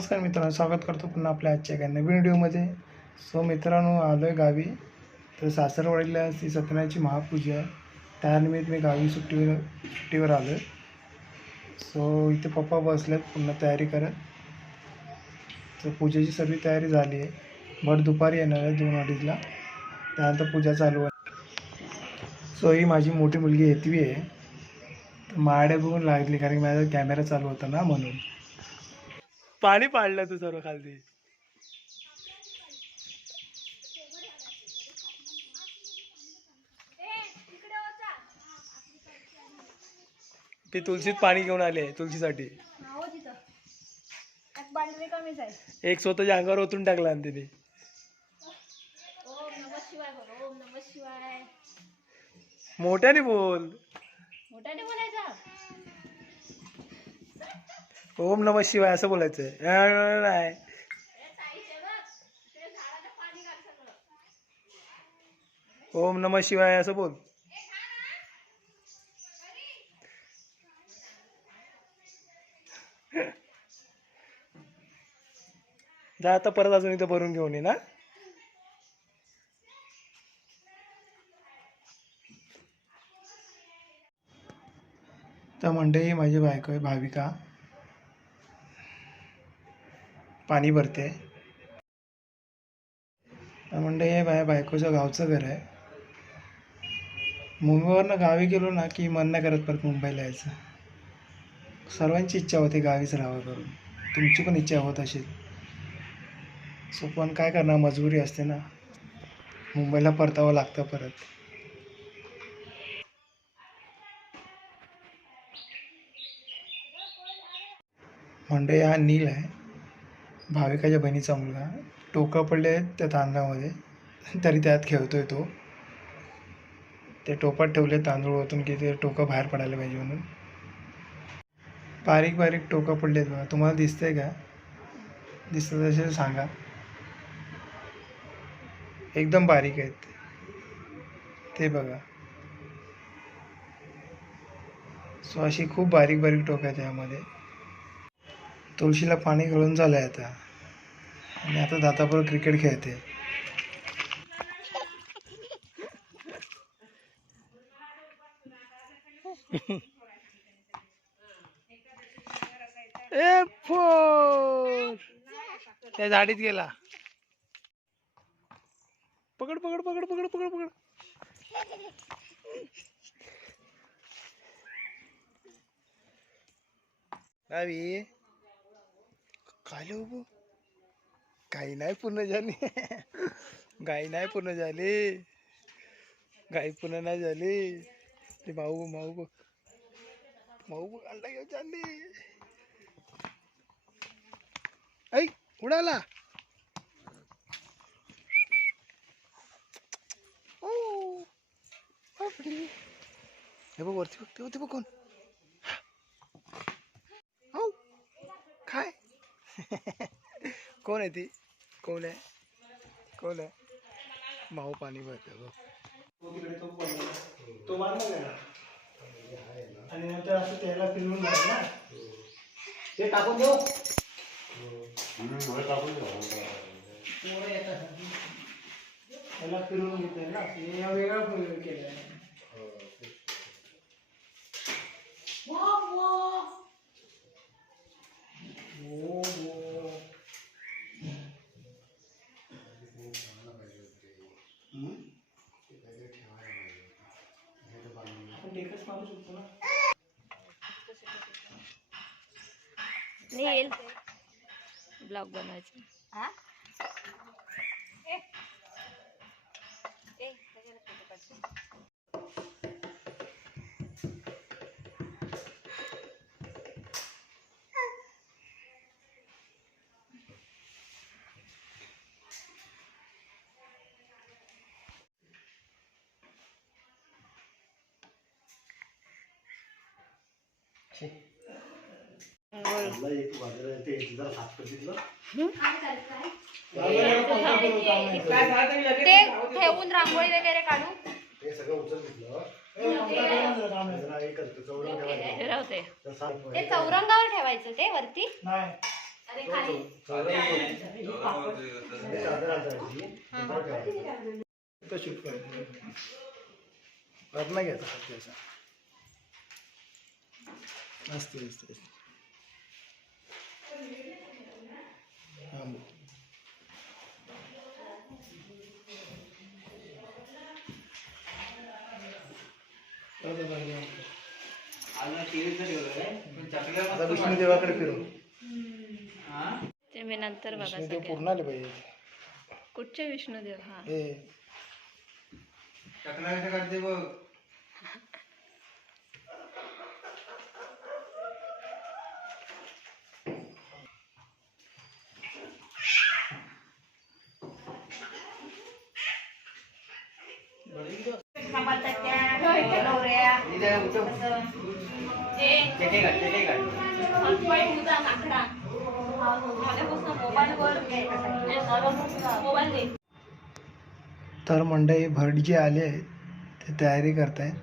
नमस्कार मित्रांनो, स्वागत करतो पुन्हा आपल्या आजच्या एका नवीन व्हिडिओमध्ये. सो मित्रांनो, आलो आहे गावी. तर सासरवाडीला श्री सत्यनारायणची महापूजा आहे. त्यानिमित्त मी गावी सुट्टीवर आलो आहे. सो इथे पप्पा बसलेत पूर्ण तयारी करत. तर पूजेची सर्व तयारी झाली आहे. भर दुपारी येणार आहे 2-2:30ला. त्यानंतर पूजा चालू आहे. सो ही माझी मोठी मुलगी हेतवी आहे. तर माड्या बघून लागली, कारण की माझा कॅमेरा चालू होता ना, म्हणून. पाणी पाडलं तू सर्व खाली. ते तुळशीत पाणी घेऊन आले तुळशीसाठी. एक स्वतःच्या अंगावर ओतून टाकला आणि तिने. मोठ्याने बोल. मोठ्याने बोलायचं. ओम नमः शिवाय असं बोलायचंय. नाही, ओम नमः शिवाय असं बोल. जा आता परत अजून इथं भरून घेऊन ये ना. तर मंडळी, माझी बायको आहे भाविका, पाणी भरते. तर मंडळी, हे माझ्या बायकोचं गावचं घर आहे. मुंबईवरनं गावी गेलो ना की मन नाही करत परत मुंबईला यायचं. सर्वांची इच्छा होते गावीच राहावं करून. तुमची पण इच्छा होत असेल. सो पण काय करणार, मजबुरी असते ना, मुंबईला परतावं लागतं परत. मंडळी, हा नील आहे, भाविकाच्या बहिणीचा मुलगा. टोकं पडले आहेत त्या तांदळामध्ये, तरी त्यात खेळतोय तो. ते टोपात ठेवले तांदूळ ओतून की ते टोकं बाहेर पडायला पाहिजे म्हणून. बारीक बारीक टोकं पडलेत बघा. तुम्हाला दिसतंय का? दिसतं तसे सांगा. एकदम बारीक आहेत ते बघा. सो अशी खूप बारीक बारीक टोकं आहेत यामध्ये. तुळशीला पाणी गळून झालं आहे आता, आणि आता दाताबरोबर क्रिकेट खेळते. ए फोर त्या झाडीत गेला. पकड पकड पकड पकड पकड पकड. गावी काय उभं, काही नाही पूर्ण झाली. गाई नाही पूर्ण झाली. गाई पूर्ण नाही झाली. ते माऊ माऊ माऊ अंडा घेऊन चालली. ऐ उडाला. हे बघ वरती बघते, होते बघ कोण. हो काय. कोण आहे ती? कोण आहे? कोण आहे? माऊ पाणी भरते बघ. तो बांधला गेला आणि नंतर असं त्याला फिरवून जाईल ना. ते टाकून देऊ. त्याला फिरवून घेतोय ना, वेगळा केलं आहे. आपण टेकच मारू शकतो ना. नील ब्लॉग बनवायचं. ते ठेवून रांगोळी वगैरे काढू. ते सगळं उचल घेतलं. ते चौरंगावर ठेवायचं ते वरती. नाही, शूट करायचं वरनं घ्यायचा हात असा असते असते हां आता विष्णुदेवाकडे फिरू ते मी नंतर बघा विष्णुदेव सगळं. पूर्ण आले पाहिजे कुठचे विष्णुदेव? हा हे टकला कसं काढते बघ. तर मंडळी भट जे आले आहेत ते तयारी करतायत.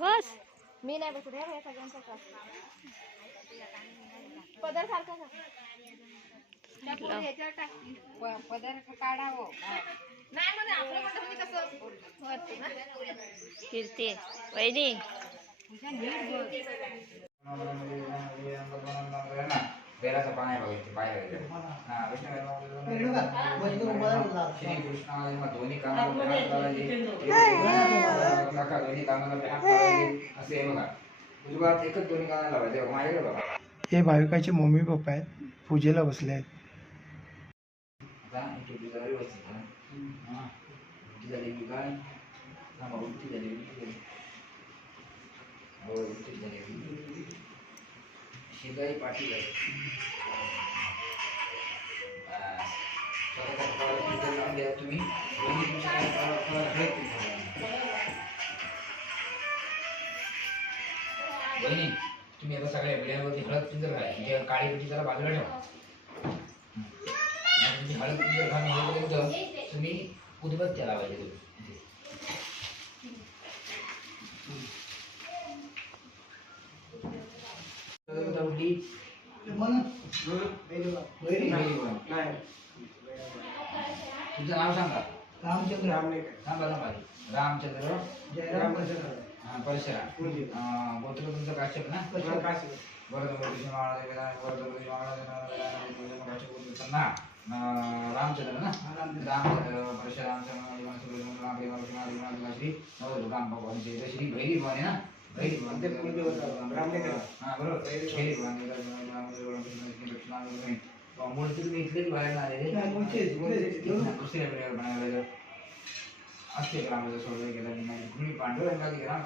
बस मी नाही बसत हे सगळ्यांचा पदर सारखा पदर काढावं नाही म्हणजे आपलं म्हणतं तुम्ही कसं कीर्ती वैदी बेराचं पाणी बघायचं पाय श्री कृष्ण दोन्ही कामाला दोन्ही कामाला असे बघा उजवात एकच दोन्ही कामाला लावायचे माझ्याकडे बघा. हे भाविकाचे मम्मी पप्पा आहेत पूजेला बसले आहेत. आता उलटी झाली उलटी झाली की काय उलटी झाली हो उलटी झाली शिजाई पाठी झाली तुम्ही बहिणी तुम्ही आता सगळ्या बिड्यांवरती हळद पिंजर घाला काळी पिठी जरा बाजूला ठेवा. हळद पिंजर घालून होईपर्यंत तुम्ही उदबत्त्या लावायचे तुम्ही तुमचं नाव सांगा. रामचंद्र सांगा सांगा रामचंद्र जयरामचंद्र परशुराम गोत्र तुमचं काश्यप ना रामचंद्र ना रामचंद्र परशुराम श्री राम भगवान श्री भैरी भवानी ना भैरी मूर्ती तुम्ही इथलेच बाहेर आलेले दुसऱ्या पिढीवर बनावलेलं असते ग्रामाचा सोडलं गेला तुम्ही पांडुरंगा ग्राम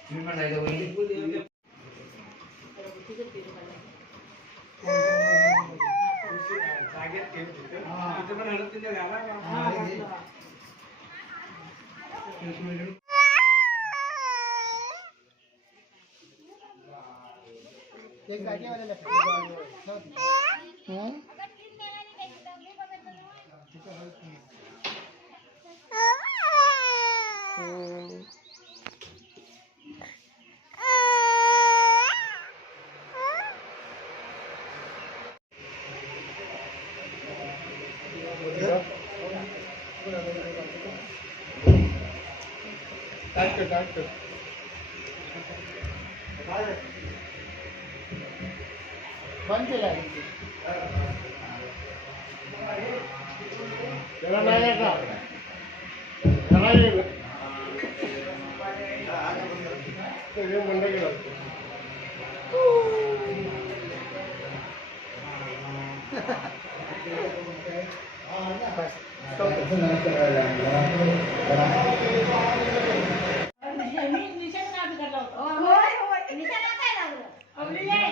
तुम्ही पण जायचं वहिनी एक गाडीवाल्याला डॉक्टर बंद केला बस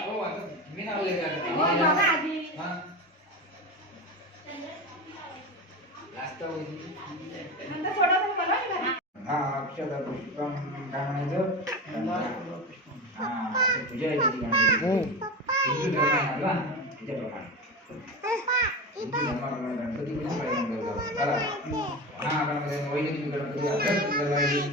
हो आता मी नाव जास्त हा अक्षता पुष्पम काय म्हणायचं तुझ्या हिंदू धर्म आहे आपला त्याच्याप्रमाणे हिंदू धर्माप्रमाणे गणपती पण बघा हा वैदिक गणपती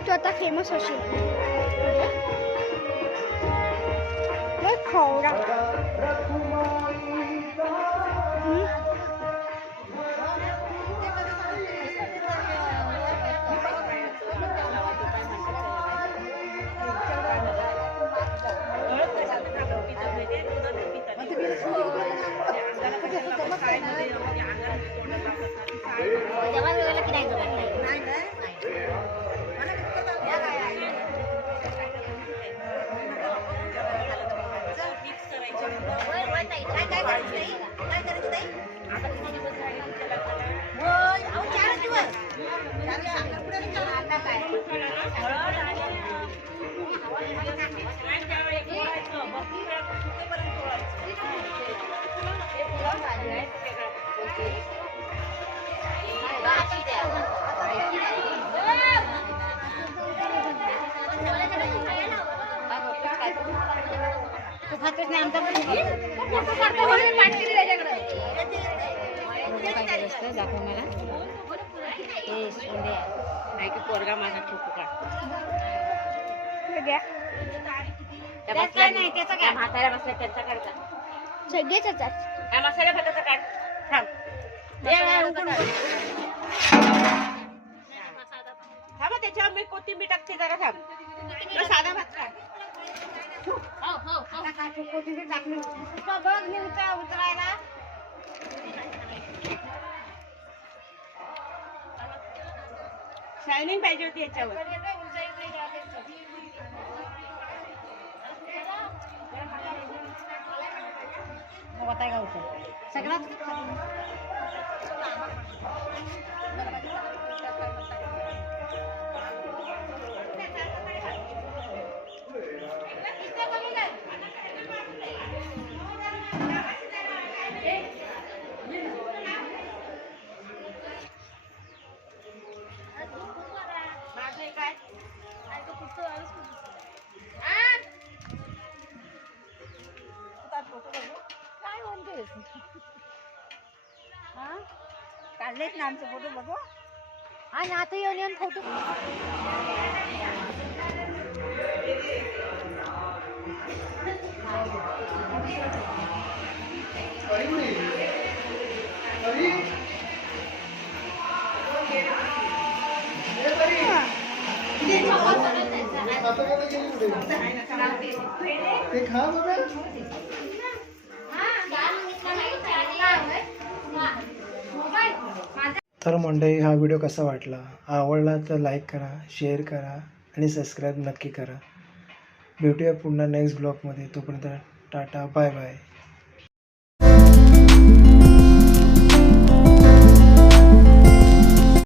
तू आता फेमस होशील लय खवडा पोरगा माझा फोटो काढ म्हाताऱ्या बसल्या त्यांचा काढता सगळेच त्या मसाल्या भाताचा काढ थांब थांब त्याच्यावर मी कोथिंबीर टाकते जरा थांब साधा भात काढ उतरायला शायनिंग पाहिजे होती याच्यावर सगळ्यात काढलेच ना आमचे फोटो बघू आणि आता येऊन फोटो ते खा बघा तर मंडळी हा व्हिडिओ कसा वाटला आवडला तर लाईक करा शेअर करा आणि सबस्क्राईब नक्की करा भेटूया पुन्हा नेक्स्ट ब्लॉगमध्ये तोपर्यंत टाटा बाय बाय